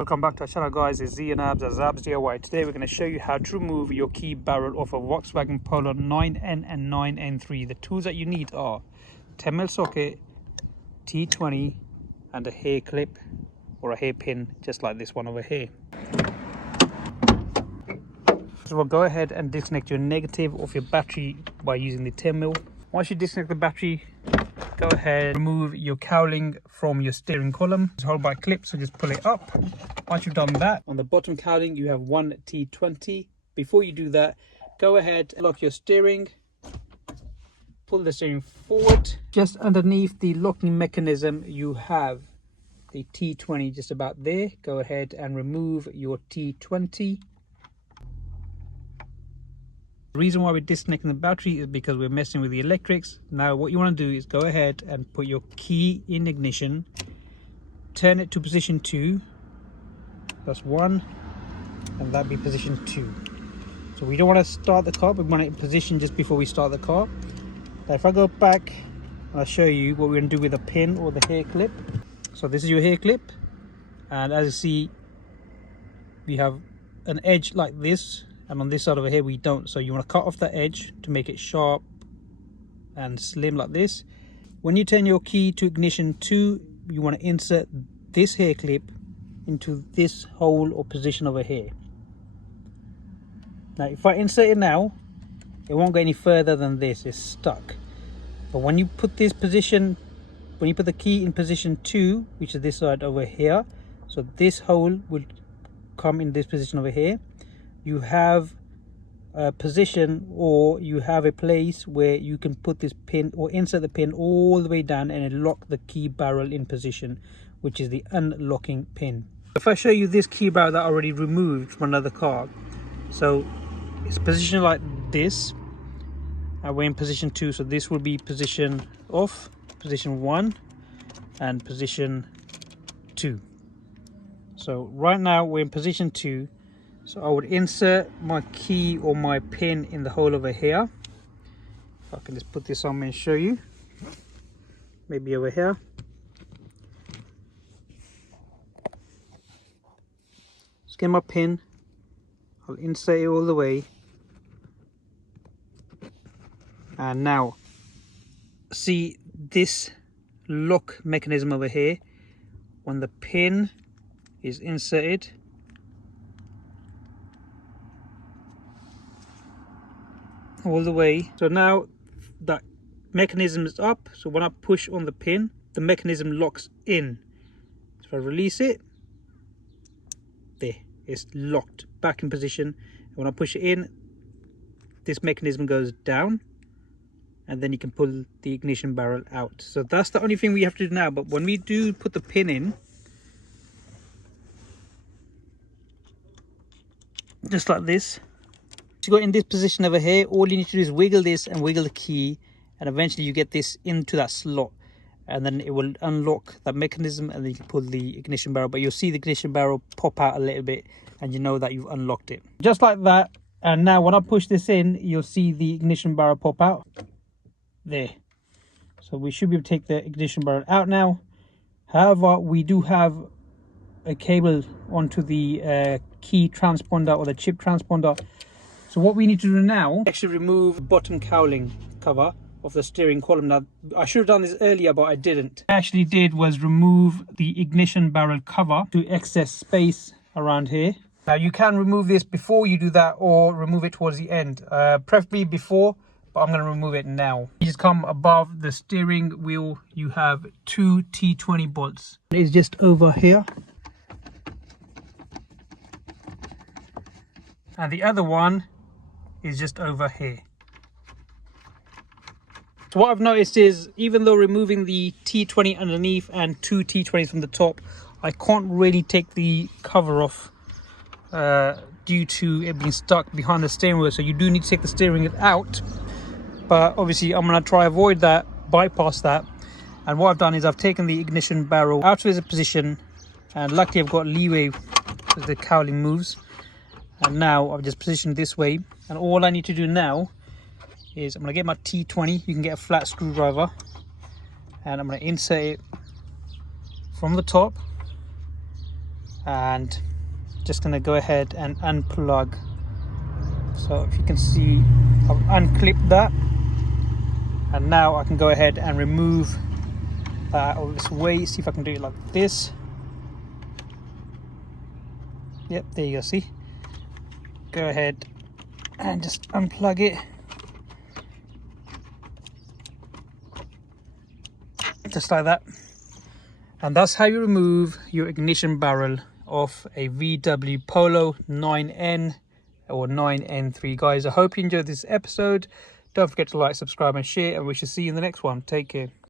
Welcome back to our channel, guys. It's Z and Abs as Abs DIY. Today we're going to show you how to remove your key barrel off a Volkswagen Polo 9N and 9N3. The tools that you need are 10mm socket, T20 and a hair clip or a hairpin just like this one over here. So we'll go ahead and disconnect your negative off your battery by using the 10mm. Once you disconnect the battery, go ahead and remove your cowling from your steering column. Just hold by clip, so just pull it up. Once you've done that, on the bottom cowling you have one T20. Before you do that, go ahead and lock your steering. Pull the steering forward. Just underneath the locking mechanism you have the T20 just about there. Go ahead and remove your T20. The reason why we're disconnecting the battery is because we're messing with the electrics. Now what you want to do is go ahead and put your key in ignition, turn it to position 2, that's 1, and that be position 2. So we don't want to start the car, but we want it in position just before we start the car. Now if I go back, I'll show you what we're going to do with the pin or the hair clip. So this is your hair clip, and as you see we have an edge like this, and on this side over here we don't. So you want to cut off that edge to make it sharp and slim like this. When you turn your key to ignition 2, you want to insert this hair clip into this hole or position over here. Now if I insert it now, it won't go any further than this, it's stuck. But when you put this position, when you put the key in position 2, which is this side over here, so this hole will come in this position over here, you have a position, or you have a place where you can put this pin or insert the pin all the way down and lock the key barrel in position, which is the unlocking pin. If I show you this key barrel that I already removed from another car, so it's positioned like this, and we're in position 2, so this will be position off, position 1 and position 2. So right now we're in position 2. So I would insert my key or my pin in the hole over here. If I can just put this on me and show you. Maybe over here. Just get my pin. I'll insert it all the way. And now, see this lock mechanism over here? When the pin is inserted, all the way, so now that mechanism is up, so when I push on the pin, the mechanism locks in. So if I release it, there, it's locked back in position. And when I push it in, this mechanism goes down, and then you can pull the ignition barrel out. So that's the only thing we have to do now. But when we do put the pin in, just like this, you got in this position over here, all you need to do is wiggle this and wiggle the key, and eventually you get this into that slot, and then it will unlock that mechanism, and then you can pull the ignition barrel. But you'll see the ignition barrel pop out a little bit, and you know that you've unlocked it just like that. And now when I push this in, you'll see the ignition barrel pop out there. So we should be able to take the ignition barrel out now. However, we do have a cable onto the key transponder or the chip transponder. So what we need to do now, actually remove the bottom cowling cover of the steering column. Now I should have done this earlier, but I didn't. What I actually did was remove the ignition barrel cover to excess space around here. Now you can remove this before you do that, or remove it towards the end, preferably before, but I'm going to remove it now. You just come above the steering wheel, you have 2 T20 bolts. It's just over here, and the other one is just over here. So what I've noticed is, even though removing the T20 underneath and 2 T20s from the top, I can't really take the cover off due to it being stuck behind the steering wheel. So you do need to take the steering wheel out, but obviously I'm going to try avoid that, bypass that. And what I've done is I've taken the ignition barrel out of its position, and luckily I've got leeway as the cowling moves. And now I've just positioned this way, and all I need to do now is I'm going to get my T20. You can get a flat screwdriver, and I'm going to insert it from the top and just going to go ahead and unplug. So if you can see, I've unclipped that, and now I can go ahead and remove that out of this way. See if I can do it like this. Yep, there you go. See, go ahead and just unplug it, just like that. And that's how you remove your ignition barrel of a VW Polo 9N or 9N3. Guys, I hope you enjoyed this episode. Don't forget to like, subscribe and share, and we shall see you in the next one. Take care.